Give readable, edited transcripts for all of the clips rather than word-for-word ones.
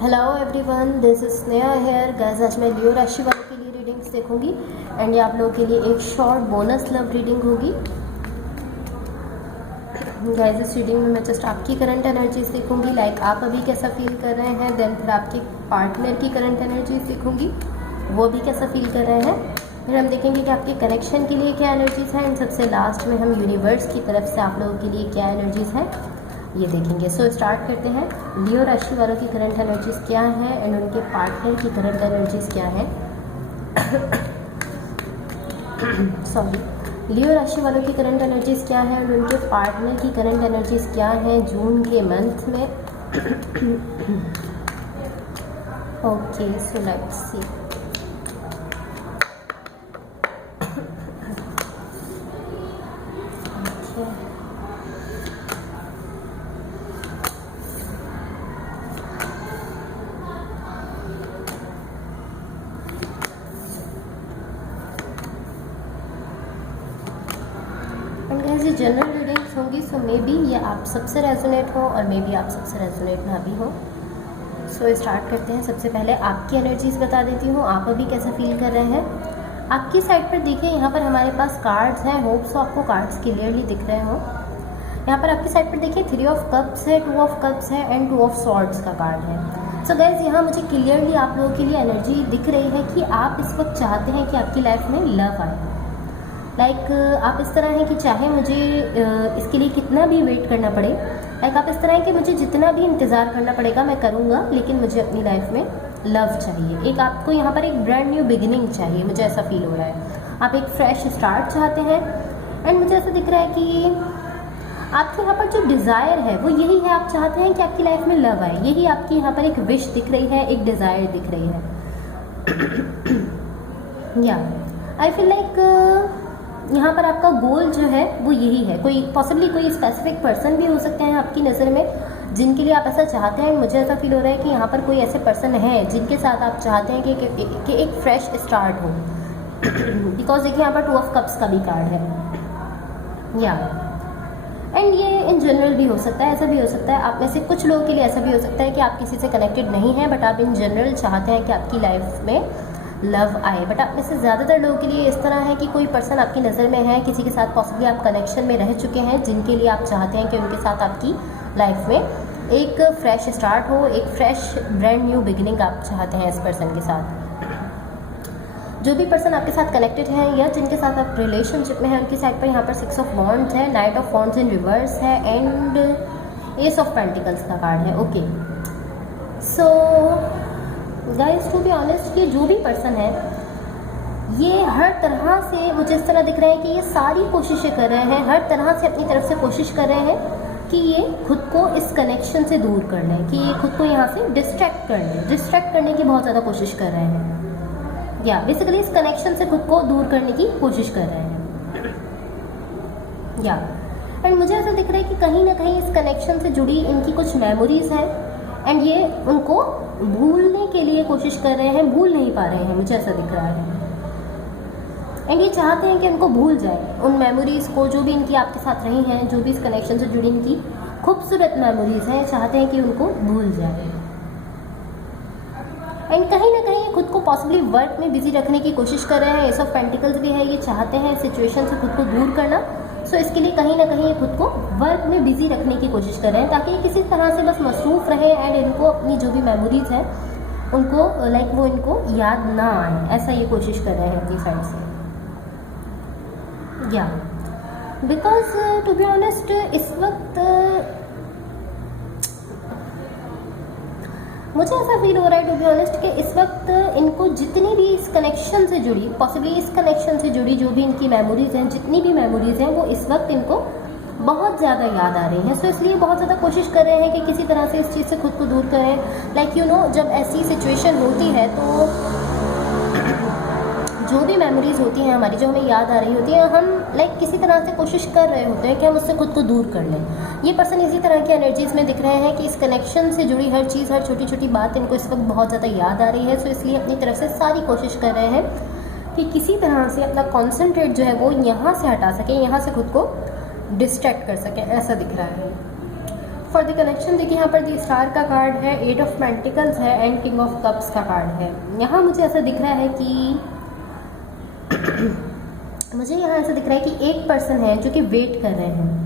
Hello everyone, this is Sneha here. Guys, आज मैं लियो राशि वालों के लिए रीडिंग्स देखूंगी एंड ये आप लोगों के लिए एक शॉर्ट बोनस लव रीडिंग होगी। गाइस, इस रीडिंग में मैं जस्ट आपकी करंट एनर्जीज देखूंगी, लाइक आप अभी कैसा फील कर रहे हैं। देन फिर आपके पार्टनर की करंट एनर्जीज देखूंगी, वो भी कैसा फील कर रहे हैं। फिर हम देखेंगे कि आपके कनेक्शन के लिए क्या एनर्जीज हैं एंड सबसे लास्ट में हम यूनिवर्स की तरफ से आप लोगों के लिए क्या एनर्जीज हैं ये देखेंगे। सो स्टार्ट करते हैं। लियो राशि वालों की करंट एनर्जीज क्या है एंड उनके पार्टनर की करंट एनर्जीज क्या है। सॉरी, लियो राशि वालों की करंट एनर्जीज क्या है और उनके पार्टनर की करंट एनर्जीज क्या है जून के मंथ में। ओके, सो लेट्स सी। ये जनरल रीडिंग्स होंगी, सो मे बी ये आप सबसे रेजोनेट हो और मे बी आप सबसे रेजोनेट ना भी हो। सो स्टार्ट करते हैं। सबसे पहले आपकी एनर्जीज बता देती हूँ, आप अभी कैसा फील कर रहे हैं। आपकी साइड पर देखिए, यहाँ पर हमारे पास कार्ड्स हैं। होप सो आपको कार्ड्स क्लियरली दिख रहे हो। यहाँ पर आपकी साइड पर देखिए 3 ऑफ कप्स है, 2 ऑफ कप्स है एंड 2 ऑफ स्वॉर्ड्स का कार्ड है। सो गाइज, यहाँ मुझे क्लियरली आप लोगों के लिए एनर्जी दिख रही है कि आप इस वक्त चाहते हैं कि आपकी लाइफ में लव आए। लाइक आप इस तरह हैं कि चाहे मुझे इसके लिए कितना भी वेट करना पड़े, लाइक आप इस तरह हैं कि मुझे जितना भी इंतज़ार करना पड़ेगा मैं करूँगा, लेकिन मुझे अपनी लाइफ में लव चाहिए। एक आपको यहाँ पर एक ब्रांड न्यू बिगिनिंग चाहिए, मुझे ऐसा फील हो रहा है। आप एक फ्रेश स्टार्ट चाहते हैं एंड मुझे ऐसा दिख रहा है कि आपके यहाँ पर जो डिज़ायर है वो यही है। आप चाहते हैं कि आपकी लाइफ में लव आए, यही आपकी यहाँ पर एक विश दिख रही है, एक डिज़ायर दिख रही है। या आई फील लाइक यहाँ पर आपका गोल जो है वो यही है। कोई पॉसिबली कोई स्पेसिफिक पर्सन भी हो सकते हैं आपकी नज़र में जिनके लिए आप ऐसा चाहते हैं। मुझे ऐसा फील हो रहा है कि यहाँ पर कोई ऐसे पर्सन है जिनके साथ आप चाहते हैं कि एक फ्रेश स्टार्ट हो। बिकॉज देखिए यहाँ पर 2 ऑफ कप्स का भी कार्ड है। या एंड ये इन जनरल भी हो सकता है, ऐसा भी हो सकता है आप में से कुछ लोगों के लिए ऐसा भी हो सकता है कि आप किसी से कनेक्टेड नहीं हैं बट आप इन जनरल चाहते हैं कि आपकी लाइफ में लव आए। बट आप में से ज़्यादातर लोगों के लिए इस तरह है कि कोई पर्सन आपकी नज़र में है, किसी के साथ पॉसिबली आप कनेक्शन में रह चुके हैं जिनके लिए आप चाहते हैं कि उनके साथ आपकी लाइफ में एक फ्रेश स्टार्ट हो, एक फ्रेश ब्रांड न्यू बिगिनिंग आप चाहते हैं इस पर्सन के साथ। जो भी पर्सन आपके साथ कनेक्टेड है या जिनके साथ आप रिलेशनशिप में हैं, उनकी साइड पर यहाँ पर 6 ऑफ वॉन्ड्स है, knight of wands in reverse है एंड एस ऑफ पेंटिकल्स का कार्ड है। Okay, so guys, to be honest, ये जो भी पर्सन है ये हर तरह से मुझे इस तरह दिख रहा है कि ये सारी कोशिशें कर रहे हैं, हर तरह से अपनी तरफ से कोशिश कर रहे हैं कि ये खुद को इस कनेक्शन से दूर कर लें, कि ये खुद को यहाँ से डिस्ट्रैक्ट कर लें। डिस्ट्रैक्ट करने की बहुत ज़्यादा कोशिश कर रहे हैं, या बेसिकली इस कनेक्शन से खुद को दूर करने की कोशिश कर रहे हैं। या एंड मुझे ऐसा दिख रहा है कि कहीं ना कहीं इस कनेक्शन से जुड़ी इनकी कुछ मेमोरीज हैं एंड ये उनको भूलने के लिए कोशिश कर रहे हैं, भूल नहीं पा रहे हैं, मुझे ऐसा दिख रहा है। एंड ये चाहते हैं कि उनको भूल जाए उन मेमोरीज को जो भी इनकी आपके साथ रही हैं, जो भी इस कनेक्शन से जुड़ी इनकी खूबसूरत मेमोरीज हैं, चाहते हैं कि उनको भूल जाए। एंड कहीं ना कहीं ये खुद को पॉसिबली वर्क में बिजी रखने की कोशिश कर रहे हैं। एस ऑफ पेंटिकल्स भी है, ये चाहते हैं सिचुएशन से खुद को दूर करना। सो इसके लिए कहीं ना कहीं ये खुद को वर्क में बिजी रखने की कोशिश कर रहे हैं ताकि ये किसी तरह से बस मसरूफ रहे एंड इनको अपनी जो भी मेमोरीज हैं उनको लाइक वो इनको याद ना आए, ऐसा ये कोशिश कर रहे हैं अपनी साइड से। या बिकॉज टू बी ऑनेस्ट इस वक्त मुझे ऐसा फील हो रहा है टू बी ऑनेस्ट कि इस वक्त इनको जितनी भी इस कनेक्शन से जुड़ी, पॉसिबली इस कनेक्शन से जुड़ी जो भी इनकी मेमोरीज हैं, जितनी भी मेमोरीज हैं वो इस वक्त इनको बहुत ज़्यादा याद आ रही हैं। सो इसलिए बहुत ज़्यादा कोशिश कर रहे हैं कि किसी तरह से इस चीज़ से खुद को दूर करें। लाइक यू नो, जब ऐसी सिचुएशन होती है तो जो भी मेमोरीज होती हैं हमारी, जो हमें याद आ रही होती है, हम लाइक किसी तरह से कोशिश कर रहे होते हैं कि हम उससे खुद को दूर कर लें। ये पर्सन इसी तरह की एनर्जीज में दिख रहे हैं कि इस कनेक्शन से जुड़ी हर चीज़, हर छोटी छोटी बात इनको इस वक्त बहुत ज़्यादा याद आ रही है। सो इसलिए अपनी तरफ से सारी कोशिश कर रहे हैं कि किसी तरह से अपना कॉन्सेंट्रेट जो है वो यहाँ से हटा सकें, यहाँ से खुद को डिस्ट्रैक्ट कर सकें, ऐसा दिख रहा है। फॉर द कनेक्शन देखिए यहाँ पर द स्टार का कार्ड है, 8 ऑफ पेंटिकल्स है एंड किंग ऑफ कप्स का कार्ड है। यहाँ मुझे ऐसा दिख रहा है कि मुझे यहाँ ऐसा दिख रहा है कि एक पर्सन है जो कि वेट कर रहे हैं।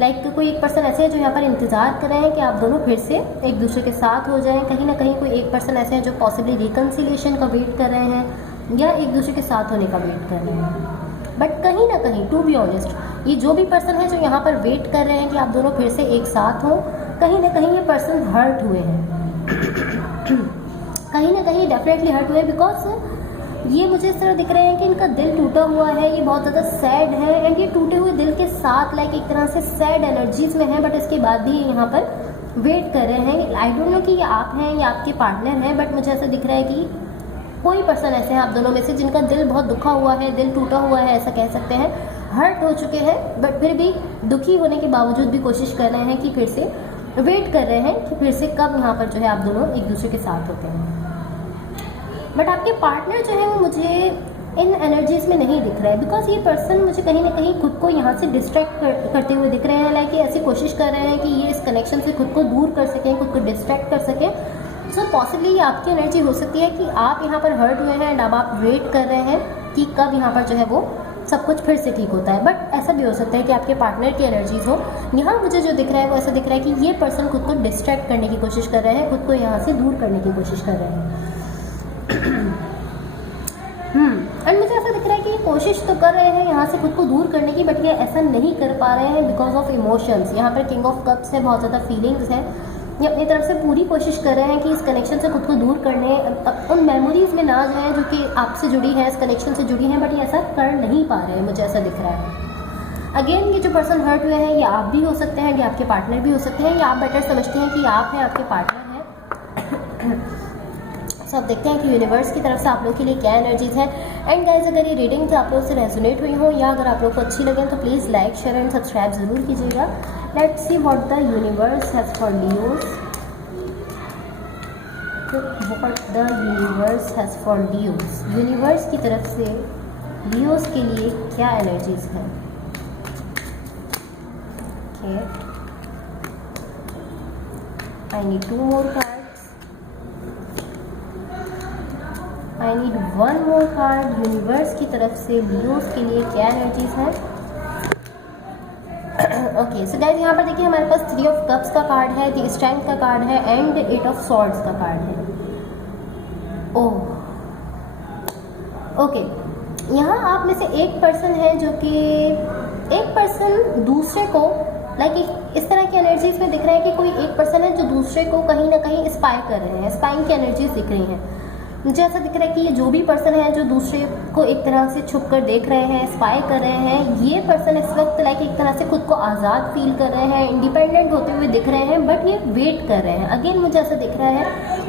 लाइक कोई एक पर्सन ऐसे है जो यहाँ पर इंतज़ार कर रहे हैं कि आप दोनों फिर से एक दूसरे के साथ हो जाएं। कहीं ना कहीं कोई एक पर्सन ऐसे है जो पॉसिबली रिकन्सिलिएशन का वेट कर रहे हैं या एक दूसरे के साथ होने का वेट कर रहे हैं। बट कहीं ना कहीं टू बी ऑनेस्ट, ये जो भी पर्सन है जो यहाँ पर वेट कर रहे हैं कि आप दोनों फिर से एक साथ हो, कहीं ना कहीं ये पर्सन हर्ट हुए हैं। कहीं ना कहीं डेफिनेटली हर्ट हुए, बिकॉज ये मुझे इस तरह दिख रहे हैं कि इनका दिल टूटा हुआ है, ये बहुत ज़्यादा सैड है एंड ये टूटे हुए दिल के साथ लाइक एक तरह से सैड एनर्जीज में है, बट इसके बाद भी ये यहाँ पर वेट कर रहे हैं। आई डोंट नो कि ये आप हैं या आपके पार्टनर हैं, बट मुझे ऐसा दिख रहा है कि कोई पर्सन ऐसे हैं आप दोनों में से जिनका दिल बहुत दुखा हुआ है, दिल टूटा हुआ है, ऐसा कह सकते हैं, हर्ट हो चुके हैं, बट फिर भी दुखी होने के बावजूद भी कोशिश कर रहे हैं कि फिर से वेट कर रहे हैं कि फिर से कब यहाँ पर जो है आप दोनों एक दूसरे के साथ होते हैं। बट आपके पार्टनर जो है वो मुझे इन एनर्जीज में नहीं दिख रहा है, बिकॉज ये पर्सन मुझे कहीं ना कहीं खुद को यहाँ से डिस्ट्रैक्ट करते हुए दिख रहे हैं। लाइक ऐसी कोशिश कर रहे हैं कि ये इस कनेक्शन से खुद को दूर कर सकें, खुद को डिस्ट्रैक्ट कर सकें। सो पॉसिबली ये आपकी एनर्जी हो सकती है कि आप यहाँ पर हर्ट हुए हैं एंड अब आप वेट कर रहे हैं कि कब यहाँ पर जो है वो सब कुछ फिर से ठीक होता है। बट ऐसा भी हो सकता है कि आपके पार्टनर की एनर्जीज हो। यहाँ मुझे जो दिख रहा है वो ऐसा दिख रहा है कि ये पर्सन खुद को डिस्ट्रैक्ट करने की कोशिश कर रहे हैं, खुद को यहाँ से दूर करने की कोशिश कर रहे हैं। एंड मुझे ऐसा दिख रहा है कि ये कोशिश तो कर रहे हैं यहाँ से खुद को दूर करने की, बट ये ऐसा नहीं कर पा रहे हैं बिकॉज ऑफ इमोशंस। यहाँ पर किंग ऑफ कप्स है, बहुत ज़्यादा फीलिंग्स है। ये अपनी तरफ से पूरी कोशिश कर रहे हैं कि इस कनेक्शन से खुद को दूर करने, उन मेमोरीज में ना जाएं जो कि आपसे जुड़ी हैं, इस कनेक्शन से जुड़ी हैं, बट ये ऐसा कर नहीं पा रहे हैं, मुझे ऐसा दिख रहा है। अगेन ये जो पर्सन हर्ट हुए हैं ये आप भी हो सकते हैं, ये आपके पार्टनर भी हो सकते हैं, या आप बेटर समझते हैं कि आप हैं, आपके पार्टनर हैं। सो अब देखते हैं कि यूनिवर्स की तरफ से आप लोग के लिए क्या एनर्जीज है। एंड गाइज अगर ये रीडिंग्स आप लोग से रेजोनेट हुई हो या अगर आप लोग को अच्छी लगे तो please like, share and subscribe ज़रूर कीजिएगा। Let's see what the universe has for Leos. What the universe has for Leos. Universe की तरफ से लियोस के लिए क्या एनर्जीज हैं। Okay, I need 2 more cards. I need 1 more card. Universe की तरफ से लियोस के लिए क्या एनर्जीज हैं। ओके सो गाइज यहाँ पर देखिए हमारे पास 3 of cups का कार्ड है, द स्ट्रेंथ का कार्ड है एंड 8 of swords का कार्ड है। ओह ओके, यहाँ आप में से एक पर्सन है जो कि एक पर्सन दूसरे को लाइक इस तरह की एनर्जीज में दिख रहा है कि कोई एक पर्सन है जो दूसरे को कहीं ना कहीं स्पाई कर रहे हैं, स्पाइंग की एनर्जीज दिख रही हैं। मुझे ऐसा दिख रहा है कि ये जो भी पर्सन है जो दूसरे को एक तरह से छुप कर देख रहे हैं, स्पाई कर रहे हैं, ये पर्सन इस वक्त लाइक एक तरह से खुद को आज़ाद फील कर रहे हैं, इंडिपेंडेंट होते हुए दिख रहे हैं, बट ये वेट कर रहे हैं। अगेन मुझे ऐसा दिख रहा है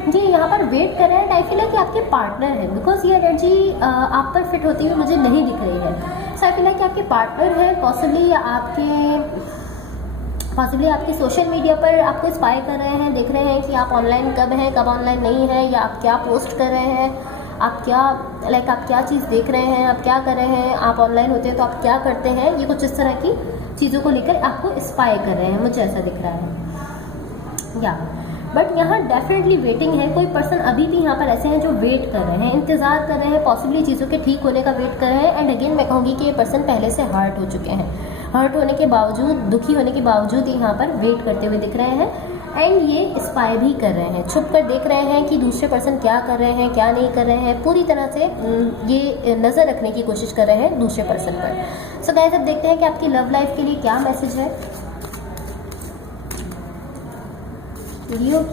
ये यहाँ पर वेट कर रहे हैं। आई फील है कि आपके पार्टनर है, बिकॉज ये एनर्जी आप पर फिट होती हुई मुझे नहीं दिख रही है। सो आई फील है कि आपके पार्टनर है पॉसिबली, या आपके सोशल मीडिया पर आपको स्पाई कर रहे हैं, देख रहे हैं कि आप ऑनलाइन कब हैं, कब ऑनलाइन नहीं हैं, या आप क्या पोस्ट कर रहे हैं, आप क्या आप क्या चीज़ देख रहे हैं, आप क्या कर रहे हैं, आप ऑनलाइन होते हैं तो आप क्या करते हैं, ये कुछ इस तरह की चीज़ों को लेकर आपको स्पाई कर रहे हैं, मुझे ऐसा दिख रहा है। या बट यहाँ डेफिनेटली वेटिंग है। कोई पर्सन अभी भी यहाँ पर ऐसे हैं जो वेट कर रहे हैं, इंतज़ार कर रहे हैं, पॉसिबली चीज़ों के ठीक होने का वेट कर रहे हैं। एंड अगेन मैं कहूँगी कि ये पर्सन पहले से हर्ट हो चुके हैं, हर्ट होने के बावजूद, दुखी होने के बावजूद यहाँ पर वेट करते हुए दिख रहे हैं। एंड ये स्पाई भी कर रहे हैं, छुप कर देख रहे हैं कि दूसरे पर्सन क्या कर रहे हैं, क्या नहीं कर रहे हैं, पूरी तरह से ये नज़र रखने की कोशिश कर रहे हैं दूसरे पर्सन पर। सो गाइस अब देखते हैं कि आपकी लव लाइफ के लिए क्या मैसेज है। लियोस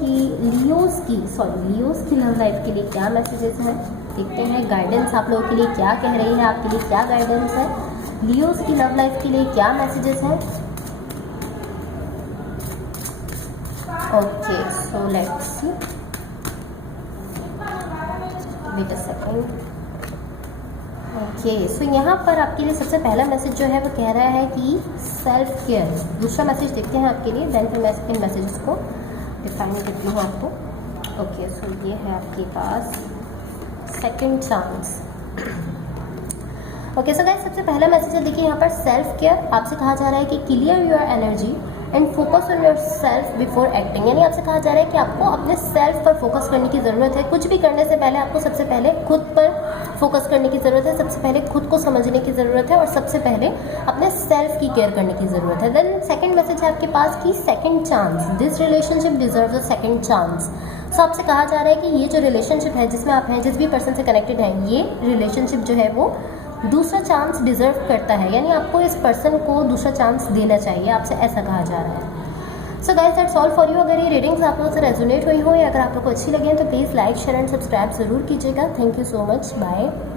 की लव लाइफ के लिए क्या मैसेजेस हैं, देखते हैं। गाइडेंस आप लोगों के लिए क्या कह रही है, आपके लिए क्या गाइडेंस है। लियोस की लव लाइफ के लिए क्या मैसेजेस हैं। Okay so let's see, wait a second. Okay so यहाँ पर आपके लिए सबसे पहला मैसेज जो है वो कह रहा है कि सेल्फ केयर। दूसरा मैसेज देखते हैं आपके लिए, देन फिर मैं इन मैसेजेस को डिफाइन करती हूँ आपको। ओके सो ये है आपके पास second chance. Okay so guys सबसे पहला मैसेज है, देखिए यहाँ पर सेल्फ केयर आपसे कहा जा रहा है कि clear your energy and focus on your self before acting, यानी आपसे कहा जा रहा है कि आपको अपने सेल्फ पर फोकस करने की ज़रूरत है। कुछ भी करने से पहले आपको सबसे पहले खुद पर फोकस करने की ज़रूरत है, सबसे पहले खुद को समझने की ज़रूरत है और सबसे पहले अपने सेल्फ की केयर करने की ज़रूरत है। देन सेकंड मैसेज है आपके पास कि second chance, this relationship deserves a second chance. So आपसे कहा जा रहा है कि ये जो रिलेशनशिप है जिसमें आप हैं, जिस भी पर्सन से कनेक्टेड हैं, ये रिलेशनशिप जो है वो दूसरा चांस डिज़र्व करता है, यानी आपको इस पर्सन को दूसरा चांस देना चाहिए, आपसे ऐसा कहा जा रहा है। So guys that's all for you. अगर ये रीडिंग्स आप लोगों से रेजोनेट हुई हो या अगर आप लोग को अच्छी लगी हैं तो please like share and subscribe ज़रूर कीजिएगा। Thank you so much, bye.